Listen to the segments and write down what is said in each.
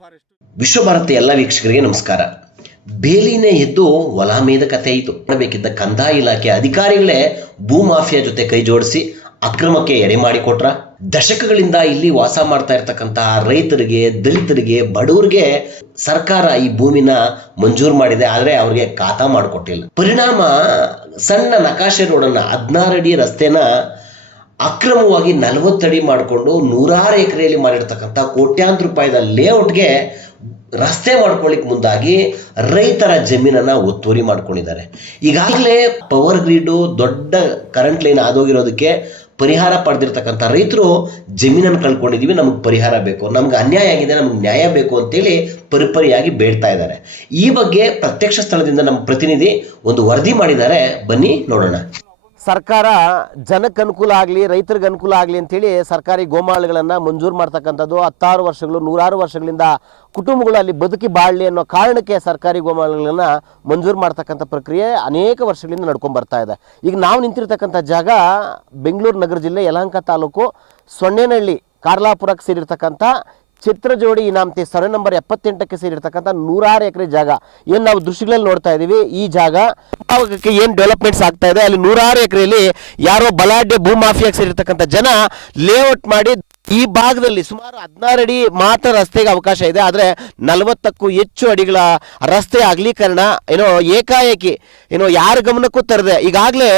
Forest Vishwabharati ಎಲ್ಲ ವೀಕ್ಷಕರಿಗೆ ನಮಸ್ಕಾರ. ಬೇಲಿನೇ ಎದ್ದು ಹೊಲ ಮೇದ ಕಥೆ ಇತ್ತು ಮಾಡಬೇಕಿದ್ದ ಕಂದಾಯ ಇಲಾಖೆ ಅಧಿಕಾರಿಗಳೇ ಭೂಮಾಫಿಯಾ ಜೊತೆ ಕೈ ಜೋಡಿಸಿ ಅಕ್ರಮಕ್ಕೆ ಎಡೆ ಮಾಡಿಕೊಟ್ರ. ದಶಕಗಳಿಂದ ಇಲ್ಲಿ ವಾಸ ಮಾಡ್ತಾ ಇರ್ತಕ್ಕಂತಹ ರೈತರಿಗೆ, ದಲಿತರಿಗೆ, ಬಡವರಿಗೆ ಸರ್ಕಾರ ಈ ಭೂಮಿನ ಮಂಜೂರು ಮಾಡಿದೆ. ಆದರೆ ಅವ್ರಿಗೆ ಖಾತಾ ಮಾಡಿಕೊಟ್ಟಿಲ್ಲ. ಪರಿಣಾಮ ಸಣ್ಣ ನಕಾಶೆ ರೋಡನ್ನ ಹದಿನಾರು ಅಡಿ ರಸ್ತೆನ ಅಕ್ರಮವಾಗಿ ನಲವತ್ತಡಿ ಮಾಡಿಕೊಂಡು ನೂರಾರು ಎಕರೆಯಲ್ಲಿ ಮಾಡಿರ್ತಕ್ಕಂಥ ಕೋಟ್ಯಾಂತರ ರೂಪಾಯಿದ ಲೇಔಟ್ಗೆ ರಸ್ತೆ ಮಾಡ್ಕೊಳ್ಳಿಕ್ ಮುಂದಾಗಿ ರೈತರ ಜಮೀನನ್ನ ಒತ್ತುವರಿ ಮಾಡ್ಕೊಂಡಿದ್ದಾರೆ. ಈಗಾಗಲೇ ಪವರ್ ಗ್ರಿಡ್ ದೊಡ್ಡ ಕರೆಂಟ್ ಲೈನ್ ಆದೋಗಿರೋದಕ್ಕೆ ಪರಿಹಾರ ಪಡೆದಿರ್ತಕ್ಕಂಥ ರೈತರು ಜಮೀನನ್ನು ಕಳ್ಕೊಂಡಿದೀವಿ, ನಮಗೆ ಪರಿಹಾರ ಬೇಕು. ನಮ್ಗೆ ಅನ್ಯಾಯ ಆಗಿದೆ, ನಮ್ಗೆ ನ್ಯಾಯ ಬೇಕು ಅಂತೇಳಿ ಪರಿಪರಿಯಾಗಿ ಬೇಡ್ತಾ ಇದ್ದಾರೆ. ಈ ಬಗ್ಗೆ ಪ್ರತ್ಯಕ್ಷ ಸ್ಥಳದಿಂದ ನಮ್ಮ ಪ್ರತಿನಿಧಿ ಒಂದು ವರದಿ ಮಾಡಿದ್ದಾರೆ. ಬನ್ನಿ ನೋಡೋಣ. ಸರ್ಕಾರ ಜನಕ್ಕೆ ಅನುಕೂಲ ಆಗಲಿ, ರೈತರಿಗೆ ಅನುಕೂಲ ಆಗಲಿ ಅಂತೇಳಿ ಸರ್ಕಾರಿ ಗೋಮಾಳಗಳನ್ನು ಮಂಜೂರು ಮಾಡ್ತಕ್ಕಂಥದ್ದು ಹತ್ತಾರು ವರ್ಷಗಳು, ನೂರಾರು ವರ್ಷಗಳಿಂದ ಕುಟುಂಬಗಳು ಅಲ್ಲಿ ಬದುಕಿ ಬಾಳಲಿ ಅನ್ನೋ ಕಾರಣಕ್ಕೆ ಸರ್ಕಾರಿ ಗೋಮಾಳಗಳನ್ನು ಮಂಜೂರು ಮಾಡ್ತಕ್ಕಂಥ ಪ್ರಕ್ರಿಯೆ ಅನೇಕ ವರ್ಷಗಳಿಂದ ನಡ್ಕೊಂಡು ಬರ್ತಾ ಇದೆ. ಈಗ ನಾವು ನಿಂತಿರ್ತಕ್ಕಂಥ ಜಾಗ ಬೆಂಗಳೂರು ನಗರ ಜಿಲ್ಲೆ ಯಲಹಂಕ ತಾಲೂಕು ಸೊಣ್ಣೇನಹಳ್ಳಿ ಕಾರ್ಲಾಪುರಕ್ಕೆ ಸೇರಿರ್ತಕ್ಕಂಥ ಚಿತ್ರಜೋಡಿ ಇನಾಮತಿ ಸರ್ವೆ ನಂಬರ್ ಎಪ್ಪತ್ತೆಂಟಕ್ಕೆ ಸೇರಿರ್ತಕ್ಕಂಥ ನೂರಾರು ಎಕರೆ ಜಾಗ. ಏನು ನಾವು ದೃಶ್ಯಗಳಲ್ಲಿ ನೋಡ್ತಾ ಇದ್ದೀವಿ ಈ ಜಾಗ ಭಾಗಕ್ಕೆ ಏನು ಡೆವಲಪ್ಮೆಂಟ್ಸ್ ಆಗ್ತಾ ಇದೆ, ಅಲ್ಲಿ ನೂರಾರು ಎಕರೆಯಲ್ಲಿ ಯಾರೋ ಬಲಾಢ್ಯ ಭೂಮಾಫಿಯಾಗಿ ಸೇರಿರ್ತಕ್ಕಂಥ ಜನ ಲೇಔಟ್ ಮಾಡಿ ಈ ಭಾಗದಲ್ಲಿ ಸುಮಾರು ಹದಿನಾರು ಅಡಿ ಮಾತ್ರ ರಸ್ತೆಗೆ ಅವಕಾಶ ಇದೆ. ಆದರೆ ನಲವತ್ತಕ್ಕೂ ಹೆಚ್ಚು ಅಡಿಗಳ ರಸ್ತೆ ಅಗಲೀಕರಣ ಏನೋ ಏಕಾಏಕಿ ಏನೋ ಯಾರ ಗಮನಕ್ಕೂ ತರದೆ. ಈಗಾಗಲೇ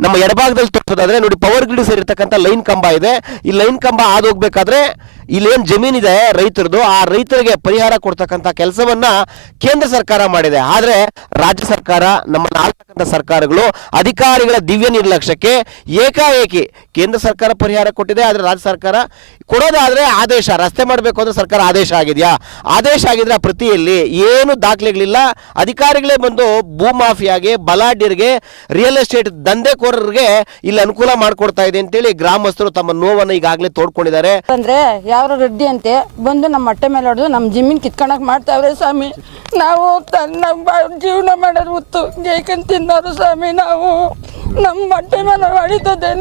ನಮ್ಮ ಎಡಭಾಗದಲ್ಲಿ ತೋರಿಸೋದಾದ್ರೆ ನೋಡಿ ಪವರ್ ಗ್ರಿಡ್ ಸೇರಿರ್ತಕ್ಕಂಥ ಲೈನ್ ಕಂಬ ಇದೆ. ಈ ಲೈನ್ ಕಂಬ ಹಾದು ಹೋಗ್ಬೇಕಾದ್ರೆ ಇಲ್ಲೇನು ಜಮೀನಿದೆ ರೈತರದು. ಆ ರೈತರಿಗೆ ಪರಿಹಾರ ಕೊಡ್ತಕ್ಕಂಥ ಕೆಲಸವನ್ನ ಕೇಂದ್ರ ಸರ್ಕಾರ ಮಾಡಿದೆ. ಆದರೆ ರಾಜ್ಯ ಸರ್ಕಾರ, ನಮ್ಮ ಆಳ್ತಕ್ಕಂಥ ಸರ್ಕಾರಗಳು ಅಧಿಕಾರಿಗಳ ದಿವ್ಯ ನಿರ್ಲಕ್ಷ್ಯಕ್ಕೆ ಏಕಾಏಕಿ ಕೇಂದ್ರ ಸರ್ಕಾರ ಪರಿಹಾರ ಕೊಟ್ಟಿದೆ. ಆದರೆ ರಾಜ್ಯ ಸರ್ಕಾರ ಕೊಡೋದಾದ್ರೆ ಆದೇಶ, ರಸ್ತೆ ಮಾಡಬೇಕು ಅಂದ್ರೆ ಸರ್ಕಾರ ಆದೇಶ ಆಗಿದೆಯಾ? ಆದೇಶ ಆಗಿದ್ರೆ ಆ ಪ್ರತಿಯಲ್ಲಿ ಏನು ದಾಖಲೆಗಳಿಲ್ಲ. ಅಧಿಕಾರಿಗಳೇ ಬಂದು ಭೂಮಾಫಿಯಾಗೆ, ಬಲಾಢ್ಯರಿಗೆ ರಿಯಲ್ ಎಸ್ಟೇಟ್ ದಂಧೆಕೋರರಿಗೆ ಇಲ್ಲಿ ಅನುಕೂಲ ಮಾಡಿಕೊಡ್ತಾ ಇದೆ ಅಂತೇಳಿ ಗ್ರಾಮಸ್ಥರು ತಮ್ಮ ನೋವನ್ನು ಈಗಾಗಲೇ ತೋಡ್ಕೊಂಡಿದ್ದಾರೆ. ಅಂದ್ರೆ ಯಾರು ರೆಡ್ಡಿ ಅಂತೆ, ಬಂದು ನಮ್ಮ ಹೊಟ್ಟೆ ಮೇಲೆ ಹೊಡೆದು ನಮ್ಮ ಜಮೀನ್ ಕಿತ್ಕೊಳಕ್ ಮಾಡ್ತಾವ್ರೆ ಸ್ವಾಮಿ. ನಾವು ತನ್ನ ಜೀವನ ಮಾಡೋದು ಹೊತ್ತು ಜೈಕನ್ ತಿನ್ನೋರು ಸ್ವಾಮಿ ನಾವು. ನಮ್ಮ ಹೊಟ್ಟೆ ಮೇಲೆ ಹೊಡಿತದೆ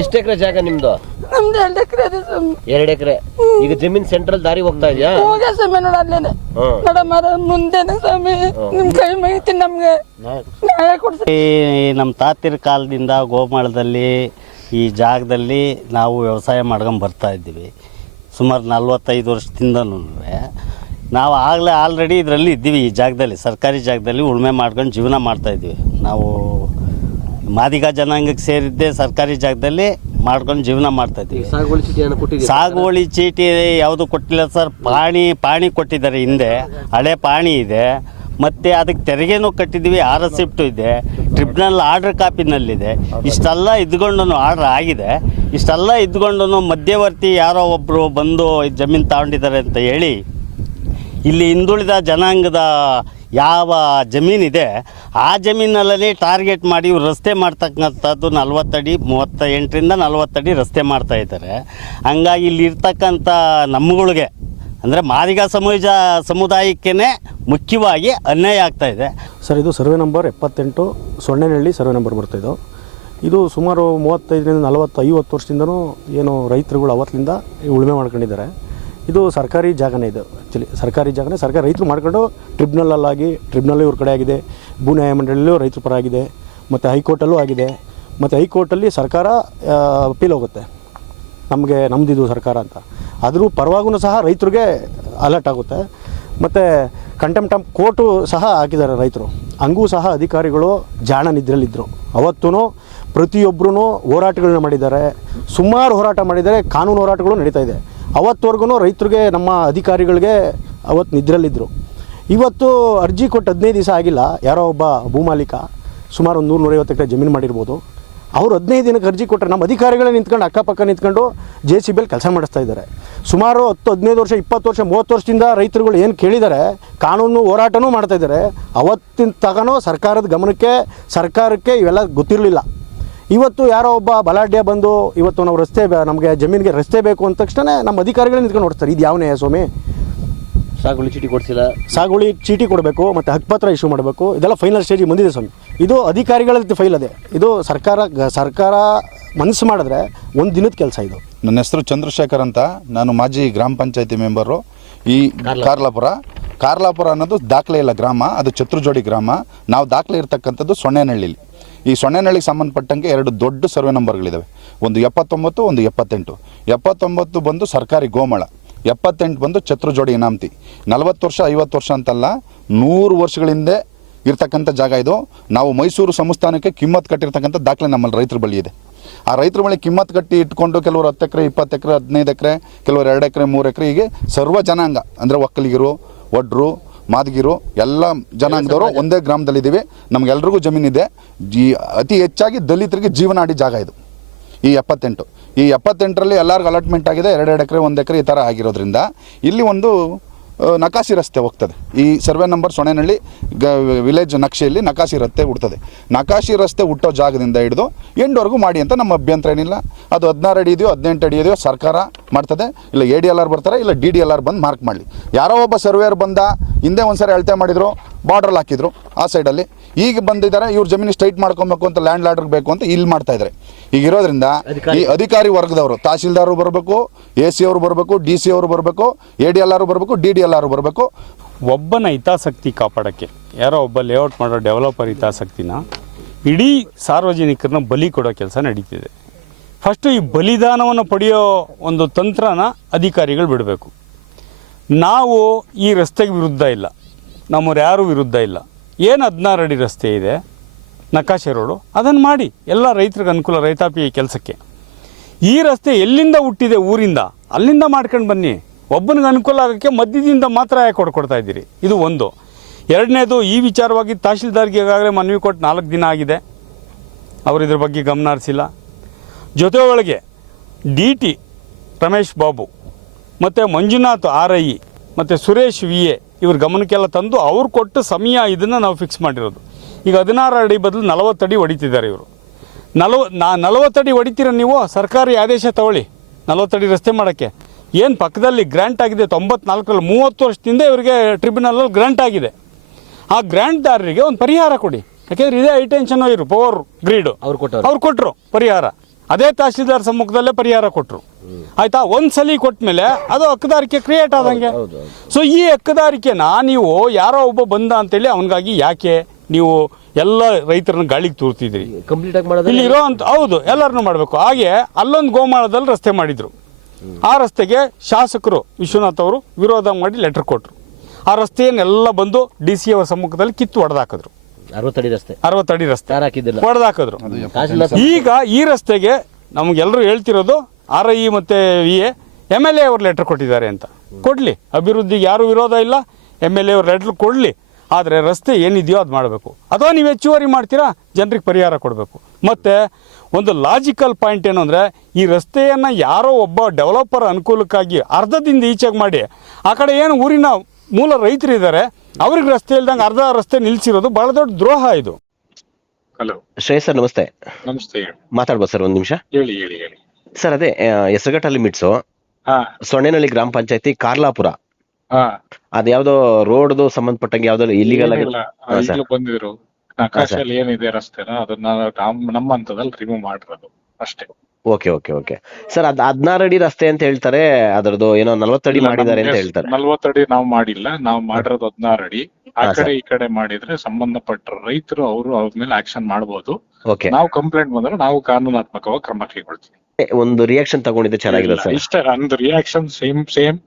ಎಷ್ಟು ಎಕರೆ ಜಾಗ ನಿಮ್ದು? ನಮ್ದು ಎರಡು ಎಕರೆ ಇದೆ ಸ್ವಾಮಿ. ಎರಡು ಎಕರೆ. ಈಗ ಜಮೀನ್ ಸೆಂಟ್ರಲ್ ದಾರಿ ಹೋಗ್ತಾ ಇದೆಯಾ? ಹೋಗ ಸ್ವಾಮಿ ನೋಡ ಅಲ್ಲೇನೆ. ನೋಡ ಮರ ಮುಂದೆನೆ ಸ್ವಾಮಿ. ನಿಮ್ ಕೈ ಮೈತಿ ನಮ್ಗೆ. ನ್ಯಾಯ ಕೊಡ್ಸಿ ಈ ನಮ್ಮ ತಾತಿರ ಕಾಲದಿಂದ ಗೋಮಾಳದಲ್ಲಿ ಈ ಜಾಗದಲ್ಲಿ ನಾವು ವ್ಯವಸಾಯ ಮಾಡ್ಕೊಂಡು ಬರ್ತಾ ಇದ್ದೀವಿ. ಸುಮಾರು ನಲ್ವತ್ತೈದು ವರ್ಷದಿಂದನೂ ನಾವು ಆಗಲೇ ಆಲ್ರೆಡಿ ಇದರಲ್ಲಿ ಇದ್ದೀವಿ ಈ ಜಾಗದಲ್ಲಿ ಸರ್ಕಾರಿ ಜಾಗದಲ್ಲಿ ಉಳುಮೆ ಮಾಡ್ಕೊಂಡು ಜೀವನ ಮಾಡ್ತಾ ಇದ್ದೀವಿ. ನಾವು ಮಾದಿಗ ಜನಾಂಗಕ್ಕೆ ಸೇರಿದ್ದೆ ಸರ್ಕಾರಿ ಜಾಗದಲ್ಲಿ ಮಾಡ್ಕೊಂಡು ಜೀವನ ಮಾಡ್ತಾ ಇದ್ದೀವಿ. ಸಾಗುವಳಿ ಚೀಟಿಯನ್ನು ಕೊಟ್ಟಿದ್ದೀವಿ ಸಾಗುವಳಿ ಚೀಟಿ ಯಾವುದು ಕೊಟ್ಟಿಲ್ಲ ಸರ್ ಪಾಣಿ ಪಾಣಿ ಕೊಟ್ಟಿದ್ದಾರೆ ಹಿಂದೆ. ಹಳೆ ಪಾಣಿ ಇದೆ. ಮತ್ತು ಅದಕ್ಕೆ ತೆರಿಗೆನೂ ಕಟ್ಟಿದ್ದೀವಿ ಆರ್ ಸಿಫ್ಟು ಇದೆ. ಟ್ರಿಬ್ಯುನಲ್ ಆರ್ಡರ್ ಕಾಪಿನಲ್ಲಿದೆ. ಇಷ್ಟೆಲ್ಲ ಇದ್ಕೊಂಡು ಆರ್ಡರ್ ಆಗಿದೆ. ಇಷ್ಟೆಲ್ಲ ಇದ್ಕೊಂಡು ಮಧ್ಯವರ್ತಿ ಯಾರೋ ಒಬ್ಬರು ಬಂದು ಜಮೀನು ತಗೊಂಡಿದ್ದಾರೆ ಅಂತ ಹೇಳಿ ಇಲ್ಲಿ ಹಿಂದುಳಿದ ಜನಾಂಗದ ಯಾವ ಜಮೀನಿದೆ, ಆ ಜಮೀನಲ್ಲಿ ಟಾರ್ಗೆಟ್ ಮಾಡಿ ಇವ್ರು ರಸ್ತೆ ಮಾಡ್ತಕ್ಕಂಥದ್ದು ನಲ್ವತ್ತಡಿ ಮೂವತ್ತ ಎಂಟರಿಂದ ನಲ್ವತ್ತಡಿ ರಸ್ತೆ ಮಾಡ್ತಾ ಇದ್ದಾರೆ. ಹಂಗಾಗಿ ಇಲ್ಲಿ ಇರ್ತಕ್ಕಂಥ ನಮ್ಮಗಳಿಗೆ, ಅಂದರೆ ಮಾದಿಗ ಸಮಾಜ ಸಮುದಾಯಕ್ಕೇ ಮುಖ್ಯವಾಗಿ ಅನ್ಯಾಯ ಆಗ್ತಾ ಇದೆ. ಸರ್, ಇದು ಸರ್ವೆ ನಂಬರ್ ಎಪ್ಪತ್ತೆಂಟು, ಸೊನ್ನೆನಹಳ್ಳಿ ಸರ್ವೆ ನಂಬರ್ ಬರ್ತಾಯಿದ್ದು ಇದು. ಸುಮಾರು ಮೂವತ್ತೈದರಿಂದ ನಲವತ್ತು ಐವತ್ತು ವರ್ಷದಿಂದನೂ ಏನು ರೈತರುಗಳು ಅವತ್ತಿಂದ ಉಳುಮೆ ಮಾಡ್ಕೊಂಡಿದ್ದಾರೆ. ಇದು ಸರ್ಕಾರಿ ಜಾಗನೇ ಇದು ಆ್ಯಕ್ಚುಲಿ ಸರ್ಕಾರಿ ಜಾಗನೇ, ಸರ್ಕಾರ ರೈತರು ಮಾಡ್ಕೊಂಡು ಟ್ರಿಬ್ಯುನಲಲ್ಲಾಗಿ, ಟ್ರಿಬ್ಯುನಲ್ಲೂ ಇವ್ರ ಕಡೆ ಆಗಿದೆ. ಭೂ ನ್ಯಾಯ ಮಂಡಳಿಯಲ್ಲೂ ರೈತರ ಪರ ಆಗಿದೆ. ಮತ್ತು ಹೈಕೋರ್ಟಲ್ಲೂ ಆಗಿದೆ. ಮತ್ತು ಹೈಕೋರ್ಟಲ್ಲಿ ಸರ್ಕಾರ ಅಪೀಲ್ ಹೋಗುತ್ತೆ. ನಮಗೆ ನಮ್ಮದಿದು ಸರ್ಕಾರ ಅಂತ. ಆದರೂ ಪರವಾಗೂ ಸಹ ರೈತರಿಗೆ ಅಲರ್ಟ್ ಆಗುತ್ತೆ. ಮತ್ತು ಕಂಟೆಂಪ್ಟ್ ಕೋರ್ಟು ಸಹ ಹಾಕಿದ್ದಾರೆ ರೈತರು. ಹಂಗೂ ಸಹ ಅಧಿಕಾರಿಗಳು ಜಾಣ ನಿದ್ರಲ್ಲಿದ್ದರು ಅವತ್ತೂ ಪ್ರತಿಯೊಬ್ಬರೂ ಹೋರಾಟಗಳನ್ನ ಮಾಡಿದ್ದಾರೆ. ಸುಮಾರು ಹೋರಾಟ ಮಾಡಿದ್ದಾರೆ ಕಾನೂನು ಹೋರಾಟಗಳು ನಡೀತಾ ಇದೆ. ಅವತ್ತವರೆಗೂ ರೈತರಿಗೆ, ನಮ್ಮ ಅಧಿಕಾರಿಗಳಿಗೆ ಅವತ್ತು ನಿದ್ರಲ್ಲಿದ್ದರು ಇವತ್ತು ಅರ್ಜಿ ಕೊಟ್ಟು ಹದಿನೈದು ದಿವಸ ಆಗಿಲ್ಲ. ಯಾರೋ ಒಬ್ಬ ಭೂಮಾಲೀಕ ಸುಮಾರು ಒಂದು ನೂರು ನೂರೈವತ್ತು ಎಕರೆ ಜಮೀನು ಮಾಡಿರ್ಬೋದು. ಅವ್ರು ಹದಿನೈದು ದಿನಕ್ಕೆ ಅರ್ಜಿ ಕೊಟ್ಟರೆ ನಮ್ಮ ಅಧಿಕಾರಿಗಳೇ ನಿಂತ್ಕೊಂಡು, ಅಕ್ಕಪಕ್ಕ ನಿಂತ್ಕೊಂಡು ಜೆ ಸಿ ಬಿಯಲ್ಲಿ ಕೆಲಸ ಮಾಡಿಸ್ತಾ ಇದ್ದಾರೆ. ಸುಮಾರು ಹತ್ತು, ಹದಿನೈದು ವರ್ಷ, ಇಪ್ಪತ್ತು ವರ್ಷ, ಮೂವತ್ತು ವರ್ಷದಿಂದ ರೈತರುಗಳು ಏನು ಕೇಳಿದ್ದಾರೆ, ಕಾನೂನು ಹೋರಾಟನೂ ಮಾಡ್ತಾ ಇದ್ದಾರೆ. ಅವತ್ತಿನ ತಗನೋ ಸರ್ಕಾರದ ಗಮನಕ್ಕೆ, ಸರ್ಕಾರಕ್ಕೆ ಇವೆಲ್ಲ ಗೊತ್ತಿರಲಿಲ್ಲ. ಇವತ್ತು ಯಾರೋ ಒಬ್ಬ ಬಲಾಢ್ಯ ಬಂದು ಇವತ್ತು ನಾವು ರಸ್ತೆ ಬ- ನಮಗೆ ಜಮೀನಿಗೆ ರಸ್ತೆ ಬೇಕು ಅಂದ ತಕ್ಷಣ ನಮ್ಮ ಅಧಿಕಾರಿಗಳೇ ನಿಂತ್ಕೊಂಡು ಓಡಿಸ್ತಾರೆ. ಇದು ಯಾವ ನ್ಯಾಯ ಸ್ವಾಮಿ? ಸಾಗುಳಿ ಚೀಟಿ ಕೊಡಿಸಿಲ್ಲ. ಸಾಗುಳಿ ಚೀಟಿ ಕೊಡಬೇಕು ಮತ್ತು ಹಕ್ಕುಪತ್ರ ಇಶ್ಯೂ ಮಾಡಬೇಕು. ಇದೆಲ್ಲ ಫೈನಲ್ ಸ್ಟೇಜಿಗೆ ಬಂದಿದೆ ಸ್ವಾಮಿ. ಇದು ಅಧಿಕಾರಿಗಳ ಫೈಲ್ ಅದೇ. ಇದು ಸರ್ಕಾರ ಸರ್ಕಾರ ಮನಸ್ಸು ಮಾಡಿದ್ರೆ ಒಂದು ದಿನದ ಕೆಲಸ ಇದು. ನನ್ನ ಹೆಸರು ಚಂದ್ರಶೇಖರ್ ಅಂತ. ನಾನು ಮಾಜಿ ಗ್ರಾಮ ಪಂಚಾಯತಿ ಮೆಂಬರು ಈ ಕಾರ್ಲಾಪುರ. ಕಾರ್ಲಾಪುರ ಅನ್ನೋದು ದಾಖಲೆ ಇಲ್ಲ ಗ್ರಾಮ ಅದು ಚತುರ್ಜೋಡಿ ಗ್ರಾಮ. ನಾವು ದಾಖಲೆ ಇರ್ತಕ್ಕಂಥದ್ದು ಸೊನ್ನೆನಹಳ್ಳಿಲಿ ಈ ಸೊನ್ನೆನಹಳ್ಳಿಗೆ ಸಂಬಂಧಪಟ್ಟಂಗೆ ಎರಡು ದೊಡ್ಡ ಸರ್ವೆ ನಂಬರ್ಗಳಿದ್ದಾವೆ ಒಂದು ಎಪ್ಪತ್ತೊಂಬತ್ತು, ಒಂದು ಎಪ್ಪತ್ತೆಂಟು. ಎಪ್ಪತ್ತೊಂಬತ್ತು ಬಂದು ಸರ್ಕಾರಿ ಗೋಮಳ, ಎಪ್ಪತ್ತೆಂಟು ಬಂದು ಚತುರ್ಜೋಡಿ ಇನಾಮತಿ. ನಲವತ್ತು ವರ್ಷ, ಐವತ್ತು ವರ್ಷ ಅಂತಲ್ಲ, ನೂರು ವರ್ಷಗಳಿಂದೆ ಇರ್ತಕ್ಕಂಥ ಜಾಗ ಇದು. ನಾವು ಮೈಸೂರು ಸಂಸ್ಥಾನಕ್ಕೆ ಕಿಮ್ಮತ್ ಕಟ್ಟಿರ್ತಕ್ಕಂಥ ದಾಖಲೆ ನಮ್ಮಲ್ಲಿ ರೈತರ ಬಳಿ ಇದೆ. ಆ ರೈತರ ಬಳಿ ಕಿಮ್ಮತ್ ಕಟ್ಟಿ ಇಟ್ಕೊಂಡು ಕೆಲವರು ಹತ್ತು ಎಕರೆ, ಇಪ್ಪತ್ತು ಎಕರೆ, ಹದಿನೈದು ಎಕರೆ, ಕೆಲವರು ಎರಡು ಎಕರೆ, ಮೂರು ಎಕರೆ, ಹೀಗೆ ಸರ್ವ ಜನಾಂಗ, ಅಂದರೆ ಒಕ್ಕಲಿಗರು ಒಡ್ರು ಮಾದಗಿರು ಎಲ್ಲ ಜನಾಂಗದವರು ಒಂದೇ ಗ್ರಾಮದಲ್ಲಿದ್ದೀವಿ. ನಮಗೆಲ್ರಿಗೂ ಜಮೀನಿದೆ. ಜೀ ಅತಿ ಹೆಚ್ಚಾಗಿ ದಲಿತರಿಗೆ ಜೀವನಾಡಿ ಜಾಗ ಇದು. ಈ ಎಪ್ಪತ್ತೆಂಟು. ಈ ಎಪ್ಪತ್ತೆಂಟರಲ್ಲಿ ಎಲ್ಲರಿಗೂ ಅಲಾಟ್ಮೆಂಟ್ ಆಗಿದೆ. ಎರಡೆರಡು ಎಕರೆ ಒಂದು ಎಕರೆ ಈ ಥರ ಆಗಿರೋದ್ರಿಂದ. ಇಲ್ಲಿ ಒಂದು ನಕಾಸಿ ರಸ್ತೆ ಹೋಗ್ತದೆ. ಈ ಸರ್ವೆ ನಂಬರ್ ಸೊಣೆನಹಳ್ಳಿ, ಗ, ವಿಲೇಜ್ ನಕ್ಷೆಯಲ್ಲಿ ನಕಾಸಿ ರಸ್ತೆ ಹುಡ್ತದೆ. ನಕಾಸಿ ರಸ್ತೆ ಹುಟ್ಟೋ ಜಾಗದಿಂದ ಹಿಡಿದು ಎಂಡ್ವರೆಗೂ ಮಾಡಿ ಅಂತ ನಮ್ಮ ಅಭ್ಯಂತರ ಏನಿಲ್ಲ. ಅದು ಹದಿನಾರು ಅಡಿ ಇದೆಯೋ, ಹದಿನೆಂಟು ಅಡಿ ಇದೆಯೋ ಸರ್ಕಾರ ಮಾಡ್ತದೆ. ಇಲ್ಲ ಎ ಡಿ ಎಲ್ ಆರ್ ಬರ್ತಾರೆ, ಇಲ್ಲ ಡಿ ಡಿ ಎಲ್ ಆರ್ ಬಂದು ಮಾರ್ಕ್ ಮಾಡಲಿ. ಯಾರೋ ಒಬ್ಬ ಸರ್ವೇಯರ್ ಬಂದ, ಹಿಂದೆ ಒಂದ್ಸರಿ ಅಳತೆ ಮಾಡಿದ್ರು ಬಾರ್ಡ್ರಲ್ಲಿ ಹಾಕಿದ್ರು ಆ ಸೈಡಲ್ಲಿ ಈಗ ಬಂದಿದ್ದಾರೆ ಇವ್ರ ಜಮೀನು ಸ್ಟ್ರೈಟ್ ಮಾಡ್ಕೊಬೇಕು ಅಂತ ಲ್ಯಾಂಡ್ ಲಾರ್ಡರ್ ಬೇಕು ಅಂತ ಇಲ್ಲಿ ಮಾಡ್ತಾ ಇದ್ದಾರೆ ಈಗ ಇರೋದ್ರಿಂದ ಈ ಅಧಿಕಾರಿ. ವರ್ಗದವರು ತಹಸೀಲ್ದಾರ್ ಬರಬೇಕು ಎ ಸಿ ಅವರು ಬರಬೇಕು ಡಿ ಸಿ ಅವರು ಬರಬೇಕು ಎ ಡಿ ಎಲ್ ಆರು ಬರಬೇಕು ಡಿ ಡಿ ಎಲ್ ಆರು ಬರಬೇಕು. ಒಬ್ಬನ ಹಿತಾಸಕ್ತಿ ಕಾಪಾಡೋಕ್ಕೆ ಯಾರೋ ಒಬ್ಬ ಲೇಔಟ್ ಮಾಡೋ ಡೆವಲಪರ್ ಹಿತಾಸಕ್ತಿನ ಇಡೀ ಸಾರ್ವಜನಿಕರನ್ನ ಬಲಿ ಕೊಡೋ ಕೆಲಸ ನಡೀತಿದೆ. ಫಸ್ಟು ಈ ಬಲಿದಾನವನ್ನು ಪಡೆಯೋ ಒಂದು ತಂತ್ರನ ಅಧಿಕಾರಿಗಳು ಬಿಡಬೇಕು. ನಾವು ಈ ರಸ್ತೆಗೆ ವಿರುದ್ಧ ಇಲ್ಲ. ನಮ್ಮವ್ರು ಯಾರೂ ವಿರುದ್ಧ ಇಲ್ಲ. ಏನು ಹದಿನಾರು ಅಡಿ ರಸ್ತೆ ಇದೆ ನಕಾಶೆ ರೋಡು ಅದನ್ನು ಮಾಡಿ. ಎಲ್ಲ ರೈತರಿಗೆ ಅನುಕೂಲ, ರೈತಾಪಿ ಕೆಲಸಕ್ಕೆ. ಈ ರಸ್ತೆ ಎಲ್ಲಿಂದ ಹುಟ್ಟಿದೆ ಊರಿಂದ, ಅಲ್ಲಿಂದ ಮಾಡ್ಕೊಂಡು ಬನ್ನಿ. ಒಬ್ಬನಿಗೆ ಅನುಕೂಲ ಆಗೋಕ್ಕೆ ಮಧ್ಯದಿಂದ ಮಾತ್ರ ಯಾಕೆ ಕೊಡ್ಕೊಡ್ತಾ ಇದ್ದೀರಿ. ಇದು ಒಂದು. ಎರಡನೇದು, ಈ ವಿಚಾರವಾಗಿ ತಹಶೀಲ್ದಾರ್ಗೆ ಈಗಾಗಲೇ ಮನವಿ ಕೊಟ್ಟು ನಾಲ್ಕು ದಿನ ಆಗಿದೆ. ಅವರು ಇದ್ರ ಬಗ್ಗೆ ಗಮನ ಹರಿಸಿಲ್ಲ. ಜೊತೆ ಒಳಗೆ ಡಿ ಟಿ ರಮೇಶ್ ಬಾಬು, ಮತ್ತು ಮಂಜುನಾಥ್ ಆರ್ ಐ, ಮತ್ತು ಸುರೇಶ್ ವಿ ಎ ಇವ್ರ ಗಮನಕ್ಕೆಲ್ಲ ತಂದು ಅವ್ರು ಕೊಟ್ಟ ಸಮಯ ಇದನ್ನು ನಾವು ಫಿಕ್ಸ್ ಮಾಡಿರೋದು. ಈಗ ಹದಿನಾರು ಅಡಿ ಬದಲು ನಲವತ್ತು ಅಡಿ ಹೊಡಿತಿದ್ದಾರೆ ಇವರು. ನಲವ ನಾ ನಲವತ್ತಡಿ ಹೊಡಿತೀರ ನೀವು? ಸರ್ಕಾರಿ ಆದೇಶ ತಗೊಳ್ಳಿ. ನಲವತ್ತಡಿ ರಸ್ತೆ ಮಾಡೋಕ್ಕೆ. ಏನು ಪಕ್ಕದಲ್ಲಿ ಗ್ರ್ಯಾಂಟ್ ಆಗಿದೆ ತೊಂಬತ್ನಾಲ್ಕರಲ್ಲಿ ಮೂವತ್ತು ವರ್ಷದಿಂದ ಇವರಿಗೆ ಟ್ರಿಬ್ಯುನಲಲ್ಲಿ ಗ್ರ್ಯಾಂಟ್ ಆಗಿದೆ. ಆ ಗ್ರ್ಯಾಂಟ್ದಾರರಿಗೆ ಒಂದು ಪರಿಹಾರ ಕೊಡಿ. ಯಾಕೆಂದ್ರೆ ಇದೇ ಹೈಟೆನ್ಷನ್ ಇರು ಪವರ್ ಗ್ರೀಡು ಅವ್ರು ಕೊಟ್ಟರು ಅವ್ರು ಕೊಟ್ಟರು ಪರಿಹಾರ. ಅದೇ ತಹಶೀಲ್ದಾರ್ ಸಮ್ಮುಖದಲ್ಲೇ ಪರಿಹಾರ ಕೊಟ್ಟರು ಆಯ್ತಾ? ಒಂದು ಕೊಟ್ಟ ಮೇಲೆ ಅದು ಹಕ್ಕದಾರಿಕೆ ಕ್ರಿಯೇಟ್ ಆದಂಗೆ. ಸೊ ಈ ಹಕ್ಕದಾರಿಕೆನ ನೀವು ಯಾರೋ ಒಬ್ಬ ಬಂದ ಅಂತೇಳಿ ಅವನಿಗಾಗಿ ಯಾಕೆ ನೀವು ಎಲ್ಲ ರೈತರನ್ನ ಗಾಳಿಗೆ ತೂರ್ತಿದ್ರಿ ಕಂಪ್ಲೀಟ್ ಇಲ್ಲಿ ಇರೋ ಅಂತ ಹೌದು ಎಲ್ಲರನ್ನೂ ಮಾಡಬೇಕು. ಹಾಗೆ ಅಲ್ಲೊಂದು ಗೋಮಾಳದಲ್ಲಿ ರಸ್ತೆ ಮಾಡಿದ್ರು. ಆ ರಸ್ತೆಗೆ ಶಾಸಕರು ವಿಶ್ವನಾಥ್ ಅವರು ವಿರೋಧ ಮಾಡಿ ಲೆಟರ್ ಕೊಟ್ಟರು ಆ ರಸ್ತೆಯನ್ನೆಲ್ಲ ಬಂದು ಡಿ ಸಿ ಅವರ ಸಮ್ಮುಖದಲ್ಲಿ ಕಿತ್ತು ಹೊಡೆದಾಕಿದ್ರು ಅರವತ್ತಡಿ ರಸ್ತೆ. ಅರವತ್ತಡಿ ರಸ್ತೆ. ಹಾಕಿದ್ದಿಲ್ಲ? ಈಗ ಈ ರಸ್ತೆಗೆ ನಮ್ಗೆಲ್ಲರೂ ಹೇಳ್ತಿರೋದು ಆರ್ ಐ ಮತ್ತೆ V A M L A ಅವ್ರು ಲೆಟರ್ ಕೊಟ್ಟಿದ್ದಾರೆ ಅಂತ. ಕೊಡಲಿ. ಅಭಿವೃದ್ಧಿಗೆ ಯಾರೂ ವಿರೋಧ ಇಲ್ಲ. ಎಂ ಎಲ್ ಎ ಅವ್ರು ಲೆಟ್ರ್ ಕೊಡಲಿ. ಆದರೆ ರಸ್ತೆ ಏನಿದೆಯೋ ಅದು ಮಾಡಬೇಕು. ಅಥವಾ ನೀವು ಹೆಚ್ಚುವರಿ ಮಾಡ್ತೀರಾ ಜನರಿಗೆ ಪರಿಹಾರ ಕೊಡಬೇಕು. ಮತ್ತು ಒಂದು ಲಾಜಿಕಲ್ ಪಾಯಿಂಟ್ ಏನು ಅಂದರೆ ಈ ರಸ್ತೆಯನ್ನು ಯಾರೋ ಒಬ್ಬ ಡೆವಲಪರ್ ಅನುಕೂಲಕ್ಕಾಗಿ ಅರ್ಧದಿಂದ ಈಚೆಗೆ ಮಾಡಿ ಆ ಕಡೆ ಏನು ಊರಿನ ಮೂಲ ರೈತರಿದ್ದಾರೆ ಅವ್ರಿಗೆ ರಸ್ತೆ ಇಲ್ದಂಗೆ ಅರ್ಧ ರಸ್ತೆ ನಿಲ್ಸಿರೋದು ಬಹಳ ದೊಡ್ಡ ದ್ರೋಹ ಇದು. ಹಲೋ. ಶ್ರೇಯಸ್ ಸರ್ ನಮಸ್ತೆ. ನಮಸ್ತೆ ಹೇಳಿ. ಮಾತಾಡ್ಬೋದು ಸರ್ ಒಂದು ನಿಮಿಷ. ಹೇಳಿ ಹೇಳಿ ಹೇಳಿ. ಸರ್ ಅದೇ ಹೆಸರುಘಟ್ಟ ಲಿಮಿಟ್ಸು ಹಾ. ಸೊಣ್ಣೆನಹಳ್ಳಿ ಗ್ರಾಮ ಪಂಚಾಯತಿ ಕಾರ್ಲಾಪುರ. ಹಾ. ಅದ್ಯಾವ್ದೋ ರೋಡ್ದು ಸಂಬಂಧಪಟ್ಟಂಗೆ ಯಾವ್ದೋ ಇಲ್ಲಿಗಲ್ ಏನಿಲ್ಲ, ಹಾ, ಸರ್. ಈಗ್ಲೂ ಬಂದಿದ್ರು. ನಕಾಶಲ್ಲಿ ಏನಿದೆ ರಸ್ತೆನ ಅದನ್ನ ನಮ್ ನಮ್ಮ ಹಂತದಲ್ಲಿ ರಿಮೂವ್ ಮಾಡಿರೋದು. ಅಷ್ಟೇ. Okay okay okay. ಸರ್ ಅದ್ ಹದಿನಾರು ಅಡಿ ರಸ್ತೆ ಅಂತ ಹೇಳ್ತಾರೆ ಅದರದ್ದು ಏನೋ ನಲವತ್ತಡಿ ಮಾಡಿದ್ದಾರೆ ಅಂತ ಹೇಳ್ತಾರೆ. ನಲ್ವತ್ತಡಿ ನಾವು ಮಾಡಿಲ್ಲ ನಾವು ಮಾಡಿರೋದು ಹದಿನಾರು ಅಡಿ. ಆ ಕಡೆ ಈ ಕಡೆ ಮಾಡಿದ್ರೆ ಸಂಬಂಧಪಟ್ಟ ರೈತರು ಅವರು ಅವ್ರ ಮೇಲೆ ಆಕ್ಷನ್ ಮಾಡಬಹುದು ಓಕೆ. ನಾವು ಕಂಪ್ಲೇಂಟ್ ಬಂದ್ರೆ ನಾವು ಕಾನೂನಾತ್ಮಕವಾಗಿ ಕ್ರಮ ಕೈಗೊಳ್ತೀವಿ. ಒಂದು ರಿಯಾಕ್ಷನ್ ತಗೊಂಡಿದ್ದು ಚೆನ್ನಾಗಿದೆ ಸರ್. ಇಷ್ಟ ನಂದು ರಿಯಾಕ್ಷನ್ ಸೇಮ್ ಸೇಮ್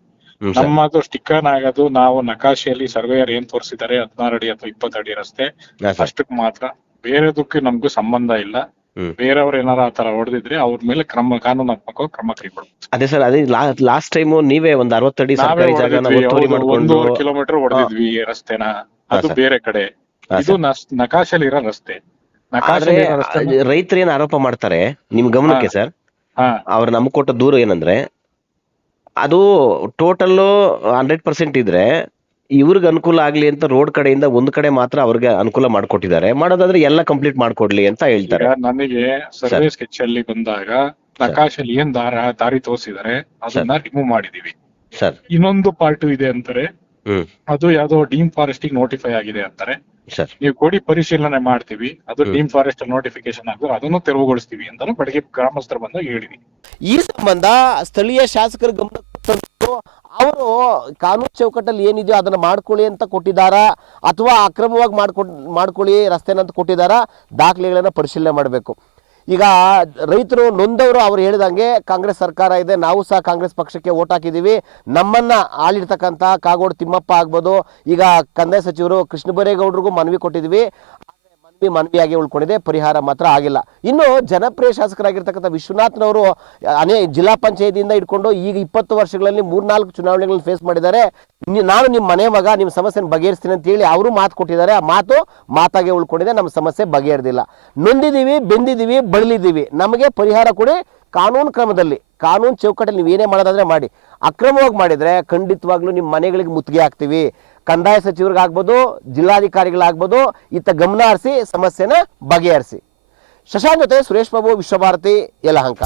ನಮ್ಮದು ಸ್ಟಿಕ್ಕರ್ ಆಗೋದು ನಾವು ನಕಾಶೆಯಲ್ಲಿ ಸರ್ವೇಯರ್ ಏನ್ ತೋರಿಸಿದ್ದಾರೆ ಹದಿನಾರು ಅಡಿ ಅಥವಾ ಇಪ್ಪತ್ತು ಅಡಿ ರಸ್ತೆ ಅಷ್ಟಕ್ಕೆ ಮಾತ್ರ. ಬೇರೆದಕ್ಕೆ ನಮ್ಗೂ ಸಂಬಂಧ ಇಲ್ಲ. ಬೇರೆಯವ್ರು ಏನಾರ ಆತರ ಹೊಡೆದಿದ್ರೆ ಅವ್ರ ಮೇಲೆ ಕ್ರಮ ಕಾನೂನಾತ್ಮಕ ಕ್ರಮ ಕೈಗೊಳ್ಬೇಕು. ಅದೇ ಸರ್ ಅದೇ ಲಾಸ್ಟ್ ಟೈಮ್ ನೀವೇ ಒಂದ್ ಅರವತ್ತಡಿ ಸರ್ಕಾರಿ ಒಂದೂವರೆ ಕಿಲೋಮೀಟರ್ ಹೊಡೆದಿದ್ವಿ ರಸ್ತೆನ. ಅದು ಬೇರೆ ಕಡೆ. ಇದು ಇರೋ ರಸ್ತೆ ರೈತರು ಏನ್ ಆರೋಪ ಮಾಡ್ತಾರೆ ನಿಮ್ ಗಮನಕ್ಕೆ ಸರ್? ಅವ್ರು ನಮ್ಗೆ ಕೊಟ್ಟ ದೂರ ಏನಂದ್ರೆ ಅದು ಟೋಟಲ್ ಹಂಡ್ರೆಡ್ ಪರ್ಸೆಂಟ್ ಇದ್ರೆ ಇವ್ರಿಗೆ ಅನುಕೂಲ ಆಗ್ಲಿ ಅಂತ ರೋಡ್ ಕಡೆಯಿಂದ ಒಂದ್ ಕಡೆ ಮಾತ್ರ ಅವ್ರಿಗೆ ಅನುಕೂಲ ಮಾಡ್ಕೊಟ್ಟಿದ್ದಾರೆ. ಮಾಡೋದಾದ್ರೆ ಎಲ್ಲ ಕಂಪ್ಲೀಟ್ ಮಾಡ್ಕೊಡ್ಲಿ ಅಂತ ಹೇಳ್ತಾರೆ. ನನಗೆ ಸರ್ವೆ ಸ್ಕೆಚ್ ಅಲ್ಲಿ ಬಂದಾಗ ನಕಾಶೆಯಲ್ಲಿ ಏನ್ ದಾರ ದಾರಿ ತೋರಿಸಿದ್ದಾರೆ ಅದನ್ನ ರಿಮೂವ್ ಮಾಡಿದೀವಿ. ಸರ್. ಇನ್ನೊಂದು ಪಾರ್ಟ್ ಇದೆ ಅಂತಾರೆ. ಅದು ಯಾವ್ದೋ ಡೀಮ್ ಫಾರೆಸ್ಟ್ ನೋಟಿಫೈ ಆಗಿದೆ ಅಂತಾರೆ. ಸರ್. ನೀವು ಕೊಡಿ ಪರಿಶೀಲನೆ ಮಾಡ್ತೀವಿ ಅದು ಡೀಮ್ ಫಾರೆಸ್ಟ್ ನೋಟಿಫಿಕೇಶನ್ ಆಗುವ ಅದನ್ನು ತೆರವುಗೊಳಿಸ್ತೀವಿ ಅಂತ ಬೆಳಗ್ಗೆ ಗ್ರಾಮಸ್ಥರು ಬಂದಾಗ ಹೇಳಿದ್ವಿ ಈ ಸಂಬಂಧ ಸ್ಥಳೀಯ ಶಾಸಕರ ಗಮನಕ್ಕೆ ತಂದು ಅವರು ಕಾನೂನು ಚೌಕಟ್ಟಲ್ಲಿ ಏನಿದೆಯೋ ಅದನ್ನು ಮಾಡ್ಕೊಳ್ಳಿ ಅಂತ ಕೊಟ್ಟಿದ್ದಾರಾ? ಅಥವಾ ಅಕ್ರಮವಾಗಿ ಮಾಡ್ಕೊ, ಮಾಡ್ಕೊಳ್ಳಿ ರಸ್ತೆನ ಅಂತ ಕೊಟ್ಟಿದ್ದಾರಾ? ದಾಖಲೆಗಳನ್ನು ಪರಿಶೀಲನೆ ಮಾಡಬೇಕು. ಈಗ ರೈತರು ನೊಂದವರು ಅವ್ರು ಹೇಳಿದಂಗೆ ಕಾಂಗ್ರೆಸ್ ಸರ್ಕಾರ ಇದೆ, ನಾವು ಸಹ ಕಾಂಗ್ರೆಸ್ ಪಕ್ಷಕ್ಕೆ ಓಟ್ ಹಾಕಿದ್ದೀವಿ. ನಮ್ಮನ್ನು ಆಳಿರ್ತಕ್ಕಂಥ ಕಾಗೋಡು ತಿಮ್ಮಪ್ಪ ಆಗ್ಬೋದು, ಈಗ ಕಂದಾಯ ಸಚಿವರು ಕೃಷ್ಣ ಬೈರೇಗೌಡರಿಗೂ ಮನವಿ ಕೊಟ್ಟಿದ್ವಿ ಮನವಿ ಮನವಿಯಾಗಿ ಉಳ್ಕೊಂಡಿದೆ. ಪರಿಹಾರ ಮಾತ್ರ ಆಗಿಲ್ಲ. ಇನ್ನು ಜನಪ್ರಿಯ ಶಾಸಕರಾಗಿರ್ತಕ್ಕಂಥ ವಿಶ್ವನಾಥ್ನವರು, ಅನೇ ಜಿಲ್ಲಾ ಪಂಚಾಯತಿಯಿಂದ ಇಟ್ಕೊಂಡು ಈಗ ಇಪ್ಪತ್ತು ವರ್ಷಗಳಲ್ಲಿ ಮೂರ್ನಾಲ್ಕು ಚುನಾವಣೆಗಳನ್ನ ಫೇಸ್ ಮಾಡಿದ್ದಾರೆ. ನಾನು ನಿಮ್ಮ ಮನೆ ಮಗ, ನಿಮ್ಮ ಸಮಸ್ಯೆನ ಬಗೆಹರಿಸ್ತೀನಿ ಅಂತ ಹೇಳಿ ಅವರು ಮಾತು ಕೊಟ್ಟಿದ್ದಾರೆ. ಆ ಮಾತು ಮಾತಾಗೆ ಉಳ್ಕೊಂಡಿದೆ. ನಮ್ಮ ಸಮಸ್ಯೆ ಬಗೆಹರಿದಿಲ್ಲ. ನೊಂದಿದ್ದೀವಿ, ಬೆಂದಿದ್ದೀವಿ ಬಳಲಿದ್ದೀವಿ ನಮಗೆ ಪರಿಹಾರ ಕೊಡಿ. ಕಾನೂನು ಕ್ರಮದಲ್ಲಿ, ಕಾನೂನು ಚೌಕಟ್ಟಲ್ಲಿ ನೀವು ಏನೇ ಮಾಡೋದಾದ್ರೆ ಮಾಡಿ. ಅಕ್ರಮವಾಗಿ ಮಾಡಿದರೆ ಖಂಡಿತವಾಗ್ಲೂ ನಿಮ್ಮ ಮನೆಗಳಿಗೆ ಮುತ್ತಿಗೆ ಹಾಕ್ತೀವಿ. ಕಂದಾಯ ಸಚಿವರಿಗಾಗ್ಬೋದು ಜಿಲ್ಲಾಧಿಕಾರಿಗಳಾಗ್ಬೋದು ಇತ್ತ ಗಮನ ಹರಿಸಿ ಸಮಸ್ಯೆನ ಬಗೆಹರಿಸಿ. ಶಶಾಂಕ್ ಜೊತೆ ಸುರೇಶ್ ಬಾಬು ವಿಶ್ವಭಾರತಿ ಯಲಹಂಕ.